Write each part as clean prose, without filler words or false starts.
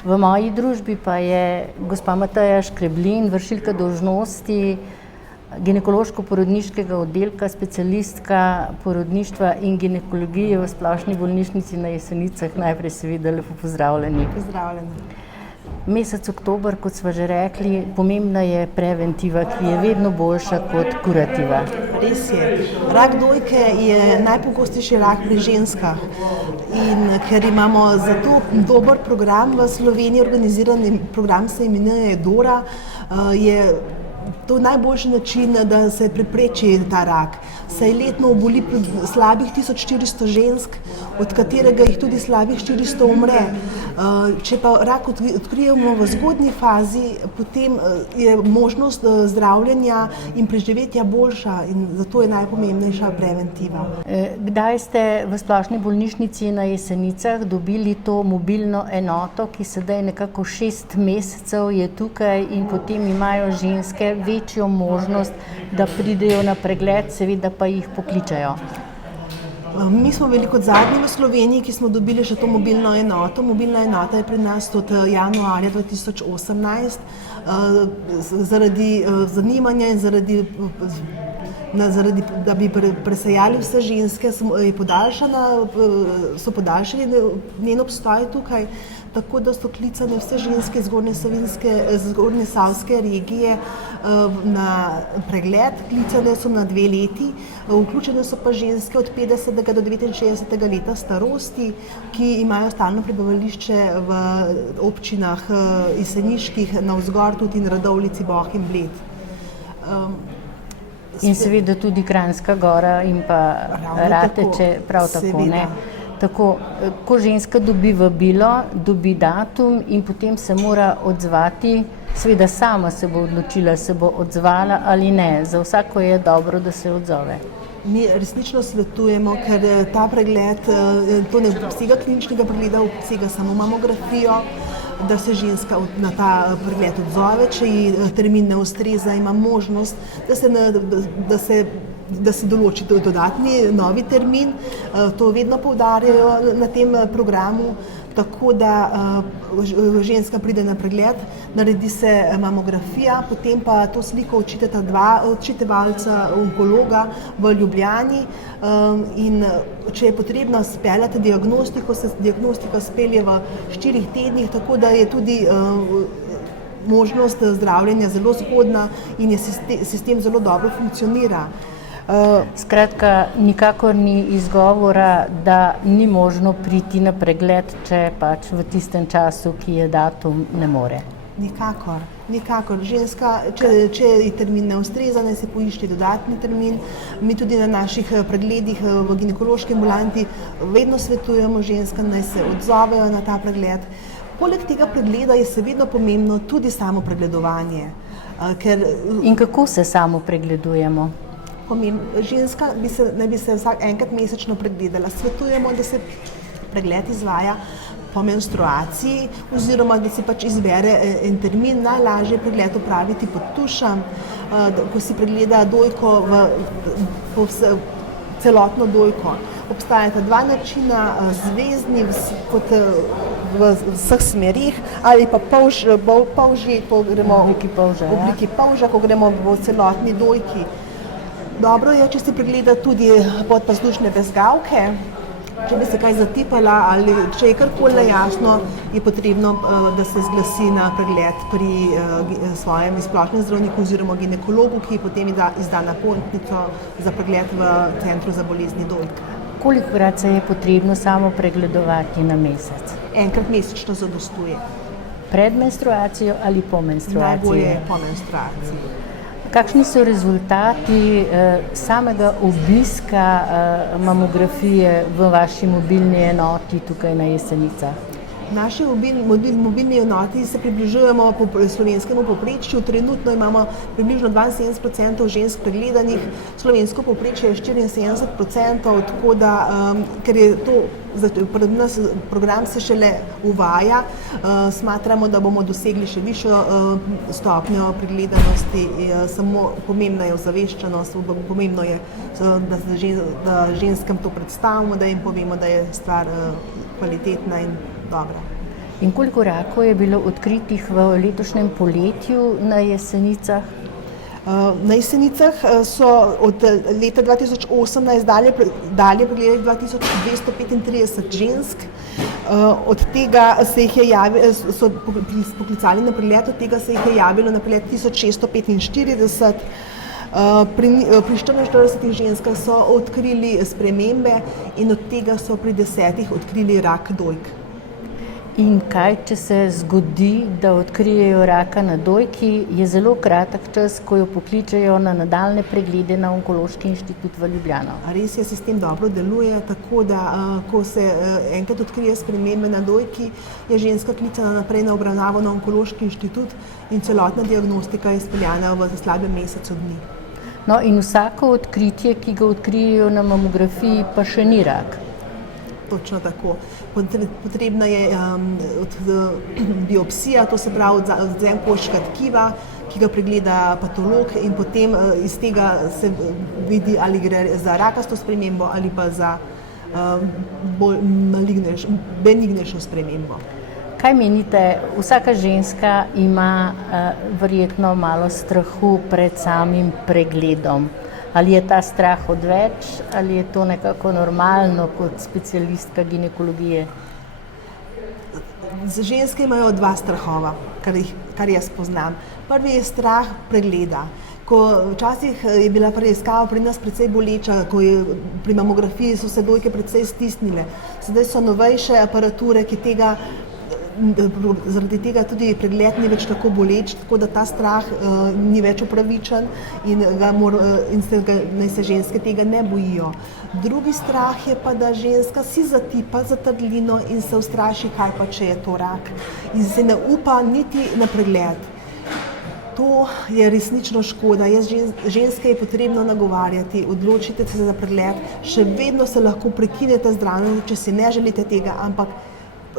V moji družbi pa je gospa Mateja Škreblin, vršilka dolžnosti ginekološko-porodniškega oddelka, specialistka porodništva in ginekologije v Splošni bolnišnici na Jesenicah. Najprej seveda lepo pozdravljeni. Pozdravljeni. Mesec oktober, kot sva že rekli, pomembna je preventiva, ki je vedno boljša kot kurativa. Res je. Rak dojke je najpogostejši rak pri ženskah. In ker imamo za to dober program v Sloveniji, organiziran program se imenuje Dora, je to najboljši način, da se prepreči ta rak. Saj letno oboli slabih 1400 žensk, od katerega jih tudi slabih 400 umre. Če pa rak odkrijemo v zgodnji fazi, potem je možnost zdravljenja in preživetja boljša in zato je najpomembnejša preventiva. Kdaj ste v Splošni bolnišnici na Jesenicah dobili to mobilno enoto, ki sedaj nekako 6 mesecev je tukaj in potem imajo ženske večjo možnost, da pridejo na pregled, seveda pa jih pokličajo? Mi smo bili kot zadnji v Sloveniji, ki smo dobili še to mobilno enoto. Mobilna enota je pri nas od januarja 2018. Zaradi zanimanja in zaradi da bi presejali vse ženske, so podaljšali njen obstoj tukaj, tako da so klicane vse ženske zgornjesavske regije na pregled, klicane so na 2 leti, vključene so pa ženske od 50. do 69. leta starosti, ki imajo stalno prebivališče v občinah jeseniških, navzgor tudi in Radovljici, Bohinj in Bled. In seveda tudi Kranjska Gora in pa Rateče prav tako, ne? Tako, ko ženska dobi vabilo, dobi datum in potem se mora odzvati, seveda sama se bo odločila, se bo odzvala ali ne. Za vsako je dobro, da se odzove. Mi resnično svetujemo, ker ta pregled, to ne obsega kliničnega pregleda, obsega samo mamografijo, da se ženska na ta pregled odzove, če ji termin ne ustreza, ima možnost, da se določi dodatni novi termin. To vedno poudarjajo na tem programu, tako da ženska pride na pregled, naredi se mamografija, potem pa to sliko odčitata 2 odčitevalca onkologa v Ljubljani in če je potrebno speljati diagnostiko, se diagnostika spelje v 4 tednih, tako da je tudi možnost zdravljenja zelo zgodna in je sistem zelo dobro funkcionira. Skratka, nikakor ni izgovora, da ni možno priti na pregled, če pač v tistem času, ki je datum, ne more. Nikakor. Ženska, če ji termin ne ustreza, naj se poišče dodatni termin. Mi tudi na naših pregledih v ginekološki ambulanti vedno svetujemo ženskam, naj se odzovejo na ta pregled. Poleg tega pregleda je seveda pomembno tudi samo pregledovanje. In kako se samo pregledujemo? Ženska naj bi se vsak enkrat mesečno pregledala. Svetujemo, da se pregled izvaja po menstruaciji oziroma da si pač izbere en termin. Najlažje je pregled opraviti pod tušem, ko si pregleda dojko, celotno dojko. Obstajata 2 načina, zvezdni kot v vseh smerih ali pa polžji, ko gremo v obliki polža, ko gremo v celotni dojki. Dobro je, če se pregleda tudi podpazdušne bezgavke, če bi se kaj zatipala ali če je karkoli nejasno, je potrebno, da se zglasi na pregled pri svojem splošnem zdravniku oziroma ginekologu, ki potem izda napotnico za pregled v Centru za bolezni dojk. Kolikokrat se je potrebno samo pregledovati na mesec? Enkrat mesečno zadostuje. Pred menstruacijo ali po menstruaciji? Najbolje je po menstruaciji. Kakšni so rezultati samega obiska mamografije v vaši mobilni enoti tukaj na Jesenicah? Naši mobilni enoti se približujemo slovenskemu povprečju. Trenutno imamo približno 72% žensk pregledanih, slovensko povprečje je 74%, tako da, ker je to pred nas program se šele uvaja, smatramo, da bomo dosegli še višjo stopnjo pregledanosti. Samo pomembna je ozaveščenost, pomembno je, da ženskam to predstavimo, da jim povemo, da je stvar kvalitetna in dobra. In koliko rakov je bilo odkritih v letošnjem poletju na Jesenicah? Na Jesenicah so od leta 2018 dalje pregledali 2235 žensk, od tega so poklicali na pregled, od tega se jih je javilo na pregled 1645. Pri 44 ženskah so odkrili spremembe in od tega so pri 10 odkrili rak dojk. In kaj, če se zgodi, da odkrijejo raka na dojki, je zelo kratek čas, ko jo pokličejo na nadaljnje preglede na Onkološki inštitut v Ljubljano. Res je, sistem dobro deluje, tako da ko se enkrat odkrije spremembe na dojki, je ženska klicana naprej na obravnavo na Onkološki inštitut in celotna diagnostika je izpeljana v slabem mesecu dni. No, in vsako odkritje, ki ga odkrijejo na mamografiji, pa še ni rak. Točno tako. Potrebna je biopsija, to se pravi odvzem koščka tkiva, ki ga pregleda patolog in potem iz tega se vidi, ali gre za rakasto spremembo ali pa za bolj benignejšo spremembo. Kaj menite, vsaka ženska ima verjetno malo strahu pred samim pregledom. Ali je ta strah odveč, ali je to nekako normalno kot specialistka ginekologije? Ženske imajo dva strahova, kar jaz poznam. Prvi je strah pregleda. Včasih je bila preiskava pri nas precej boleča, pri mamografiji so se dojke precej stisnile. Sedaj so novejše aparature, ki zaradi tega tudi pregled ni več tako boleč, tako da ta strah ni več upravičen in naj se ženske tega ne bojijo. Drugi strah je pa, da ženska si zatipa za trlino in se ustraši, kaj pa če je to rak. In se ne upa niti na pregled. To je resnično škoda. Ženske je potrebno nagovarjati, odločite se za pregled, še vedno se lahko prekinete zdravljenje, če si ne želite tega, ampak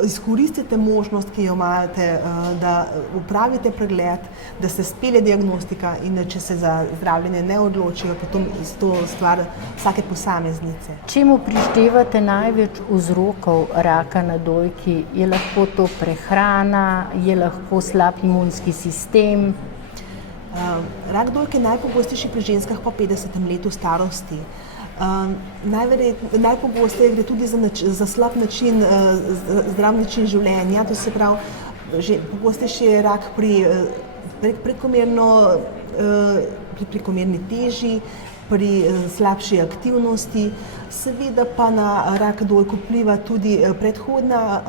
izkoristite možnost, ki jo imate, da upravite pregled, da se spelje diagnostika in če se za zdravljenje ne odločijo, potem to stvar vsake posameznice. Čemu prištevate največ vzrokov raka na dojki? Je lahko to prehrana, je lahko slab imunski sistem? Rak dojke je najpogostejši pri ženskah po 50. letu starosti. Najpogosteje gre tudi za slab način, zdrav način življenja, to se pravi, pogostejši je rak pri prekomerni teži, pri slabši aktivnosti, seveda pa na rak dojk vpliva tudi predhodna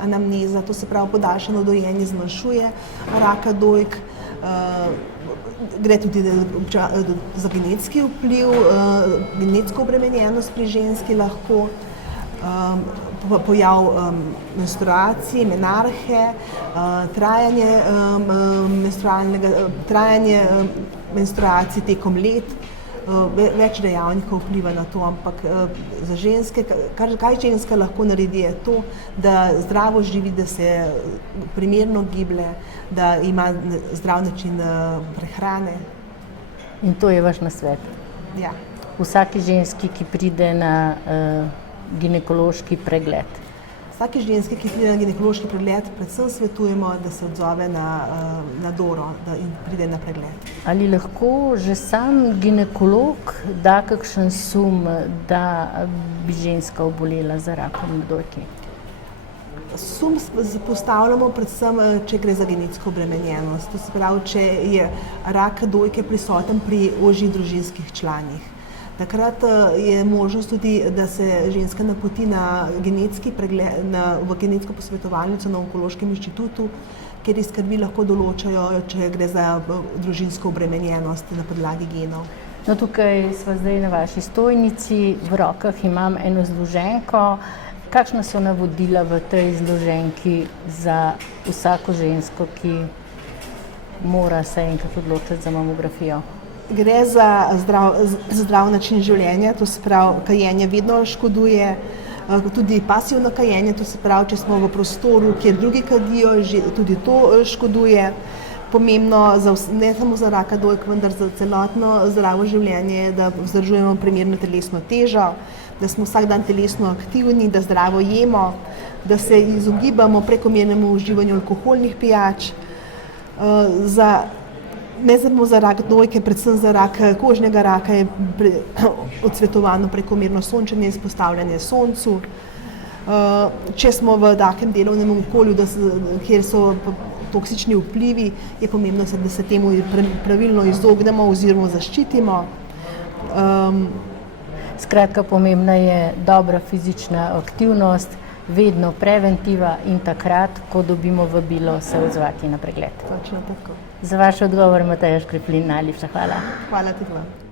anamneza, to se pravi podaljšano dojenje zmanjšuje raka dojk. Gre tudi za genetski vpliv, genetsko obremenjenost pri ženski lahko, pojav menstruacij, menarhe, trajanje menstruacij tekom let, več dejavnikov vpliva na to, ampak za ženske, kaj ženska lahko naredi, je to, da zdravo živi, da se primerno giblje, da ima zdrav način prehrane. In to je vaš nasvet? Ja. Vsaki ženski, ki pride na ginekološki pregled? Vsaki ženski, ki pride na ginekološki pregled, predvsem svetujemo, da se odzove na Doro in pride na pregled. Ali lahko že sam ginekolog da kakšen sum, da bi ženska obolela za rakom na dojki? Sum postavljamo predvsem, če gre za genetsko obremenjenost. To se pravi, če je rak dojke prisoten pri ožjih družinskih članih. Takrat je možnost tudi, da se ženska napoti na genetski pregled, v genetsko posvetovalnico na Onkološkem inštitutu, kjer iz krvi lahko določajo, če gre za družinsko obremenjenost na podlagi genov. No, tukaj smo zdaj na vaši stojnici, v rokah imam eno zloženko. Kakšna so navodila v tej zloženki za vsako žensko, ki mora se enkrat odločiti za mamografijo? Gre za zdrav način življenja, to se pravi, kajenje vedno škoduje, tudi pasivno kajenje, to se pravi, če smo v prostoru, kjer drugi kadijo, tudi to škoduje. pomembno ne samo za raka dojk, vendar za celotno zdravo življenje, da vzdržujemo primerno telesno težo, da smo vsak dan telesno aktivni, da zdravo jemo, da se izogibamo prekomernemu uživanju alkoholnih pijač. Ne samo za rak dojke, predvsem za rak kožnega raka je odsvetovano prekomerno sončenje, izpostavljanje soncu. Če smo v takem delovnem okolju, kjer so toksični vplivi, je pomembno, da se temu pravilno izognemo oziroma zaščitimo. Skratka, pomembna je dobra fizična aktivnost, vedno preventiva in takrat, ko dobimo vabilo, se odzvati na pregled. Točno tako. Za vaš odgovor, Mateja Škreplin, najlepša hvala. Hvala tudi vam.